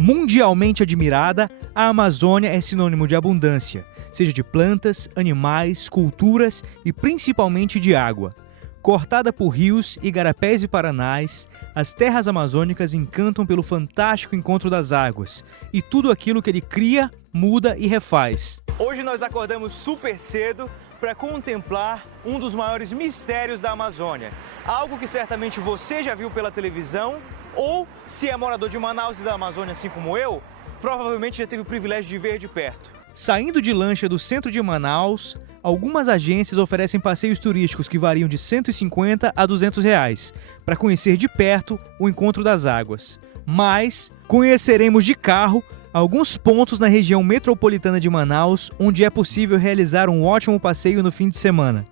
Mundialmente admirada, a Amazônia é sinônimo de abundância, seja de plantas, animais, culturas e principalmente de água. Cortada por rios, igarapés e paranás, as terras amazônicas encantam pelo fantástico encontro das águas e tudo aquilo que ele cria, muda e refaz. Hoje nós acordamos super cedo para contemplar um dos maiores mistérios da Amazônia. Algo que certamente você já viu pela televisão ou, se é morador de Manaus e da Amazônia assim como eu, provavelmente já teve o privilégio de ver de perto. Saindo de lancha do centro de Manaus, algumas agências oferecem passeios turísticos que variam de R$ 150 a R$ 200 para conhecer de perto o encontro das águas. Mas conheceremos de carro alguns pontos na região metropolitana de Manaus onde é possível realizar um ótimo passeio no fim de semana.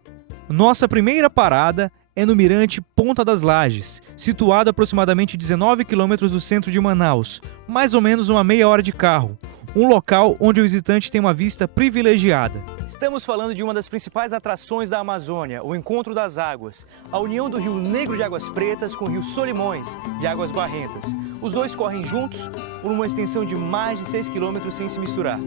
Nossa primeira parada é no Mirante Ponta das Lajes, situado a aproximadamente 19 quilômetros do centro de Manaus, mais ou menos uma meia hora de carro. Um local onde o visitante tem uma vista privilegiada. Estamos falando de uma das principais atrações da Amazônia, o Encontro das Águas, a união do Rio Negro de Águas Pretas com o Rio Solimões de Águas Barrentas. Os dois correm juntos por uma extensão de mais de 6 quilômetros sem se misturar.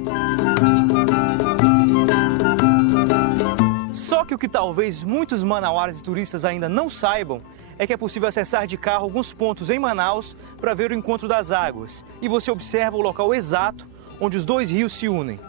Só que o que talvez muitos manauaras e turistas ainda não saibam é que é possível acessar de carro alguns pontos em Manaus para ver o Encontro das Águas. E você observa o local exato onde os dois rios se unem.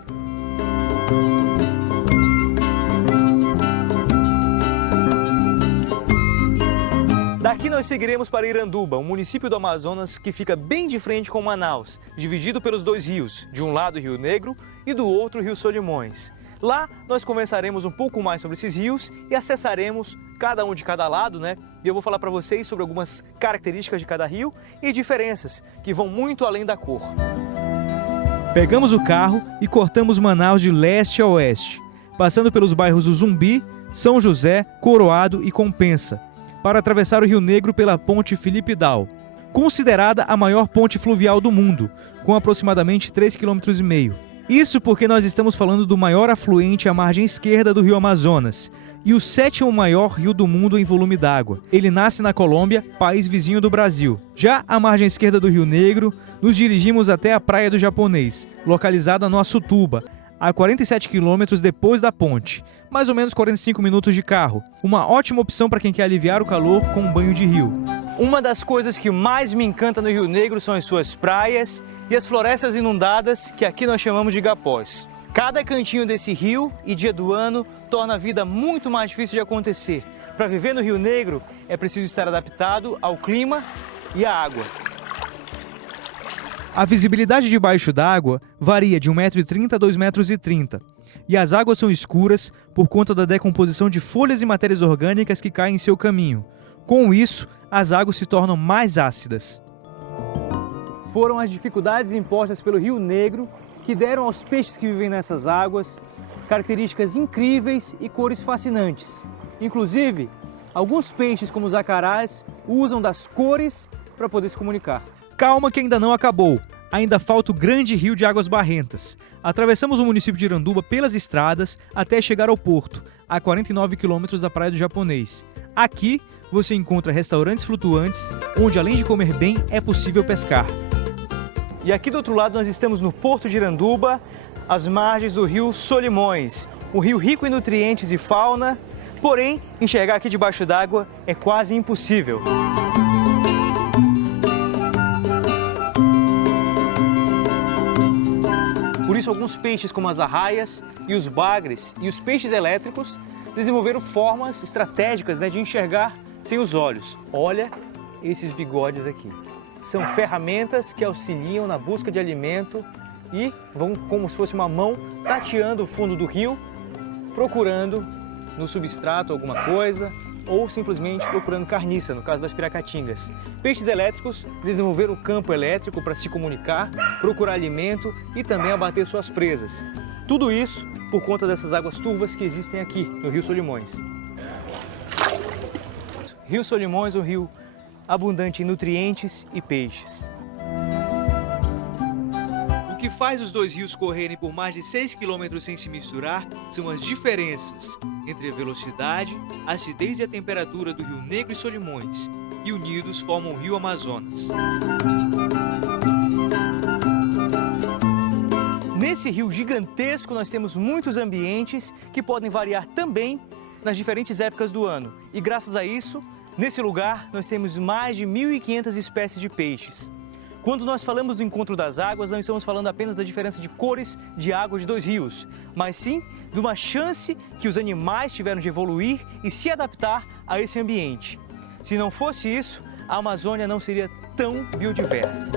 Daqui nós seguiremos para Iranduba, um município do Amazonas que fica bem de frente com Manaus, dividido pelos dois rios, de um lado o Rio Negro e do outro o Rio Solimões. Lá nós conversaremos um pouco mais sobre esses rios e acessaremos cada um de cada lado, né? E eu vou falar para vocês sobre algumas características de cada rio e diferenças que vão muito além da cor. Pegamos o carro e cortamos Manaus de leste a oeste, passando pelos bairros do Zumbi, São José, Coroado e Compensa, para atravessar o Rio Negro pela ponte Felipe Dal, considerada a maior ponte fluvial do mundo, com aproximadamente 3,5 km. Isso porque nós estamos falando do maior afluente à margem esquerda do rio Amazonas e o 7º maior rio do mundo em volume d'água. Ele nasce na Colômbia, país vizinho do Brasil. Já à margem esquerda do Rio Negro, nos dirigimos até a Praia do Japonês, localizada no Açutuba, a 47 quilômetros depois da ponte, mais ou menos 45 minutos de carro. Uma ótima opção para quem quer aliviar o calor com um banho de rio. Uma das coisas que mais me encanta no Rio Negro são as suas praias e as florestas inundadas, que aqui nós chamamos de igapós. Cada cantinho desse rio e dia do ano torna a vida muito mais difícil de acontecer. Para viver no Rio Negro é preciso estar adaptado ao clima e à água. A visibilidade debaixo d'água varia de 1,30 m a 2,30 m. E as águas são escuras por conta da decomposição de folhas e matérias orgânicas que caem em seu caminho. Com isso, as águas se tornam mais ácidas. Foram as dificuldades impostas pelo Rio Negro que deram aos peixes que vivem nessas águas características incríveis e cores fascinantes. Inclusive, alguns peixes, como os acarás, usam das cores para poder se comunicar. Calma que ainda não acabou. Ainda falta o grande rio de Águas Barrentas. Atravessamos o município de Iranduba pelas estradas até chegar ao porto, a 49 quilômetros da Praia do Japonês. Aqui você encontra restaurantes flutuantes, onde além de comer bem, é possível pescar. E aqui do outro lado nós estamos no Porto de Iranduba, às margens do Rio Solimões, um rio rico em nutrientes e fauna, porém, enxergar aqui debaixo d'água é quase impossível. Por isso, alguns peixes como as arraias e os bagres e os peixes elétricos desenvolveram formas estratégicas, de enxergar sem os olhos. Olha esses bigodes aqui. São ferramentas que auxiliam na busca de alimento e vão como se fosse uma mão tateando o fundo do rio, procurando no substrato alguma coisa ou simplesmente procurando carniça, no caso das piracatingas. Peixes elétricos desenvolveram o campo elétrico para se comunicar, procurar alimento e também abater suas presas. Tudo isso por conta dessas águas turvas que existem aqui no Rio Solimões. Rio Solimões é um rio abundante em nutrientes e peixes. O que faz os dois rios correrem por mais de 6 km sem se misturar são as diferenças entre a velocidade, a acidez e a temperatura do Rio Negro e Solimões, e unidos formam o Rio Amazonas. nesse rio gigantesco nós temos muitos ambientes que podem variar também nas diferentes épocas do ano. E graças a isso, nesse lugar nós temos mais de 1.500 espécies de peixes. Quando nós falamos do encontro das águas, não estamos falando apenas da diferença de cores de água de dois rios, mas sim de uma chance que os animais tiveram de evoluir e se adaptar a esse ambiente. Se não fosse isso, a Amazônia não seria tão biodiversa.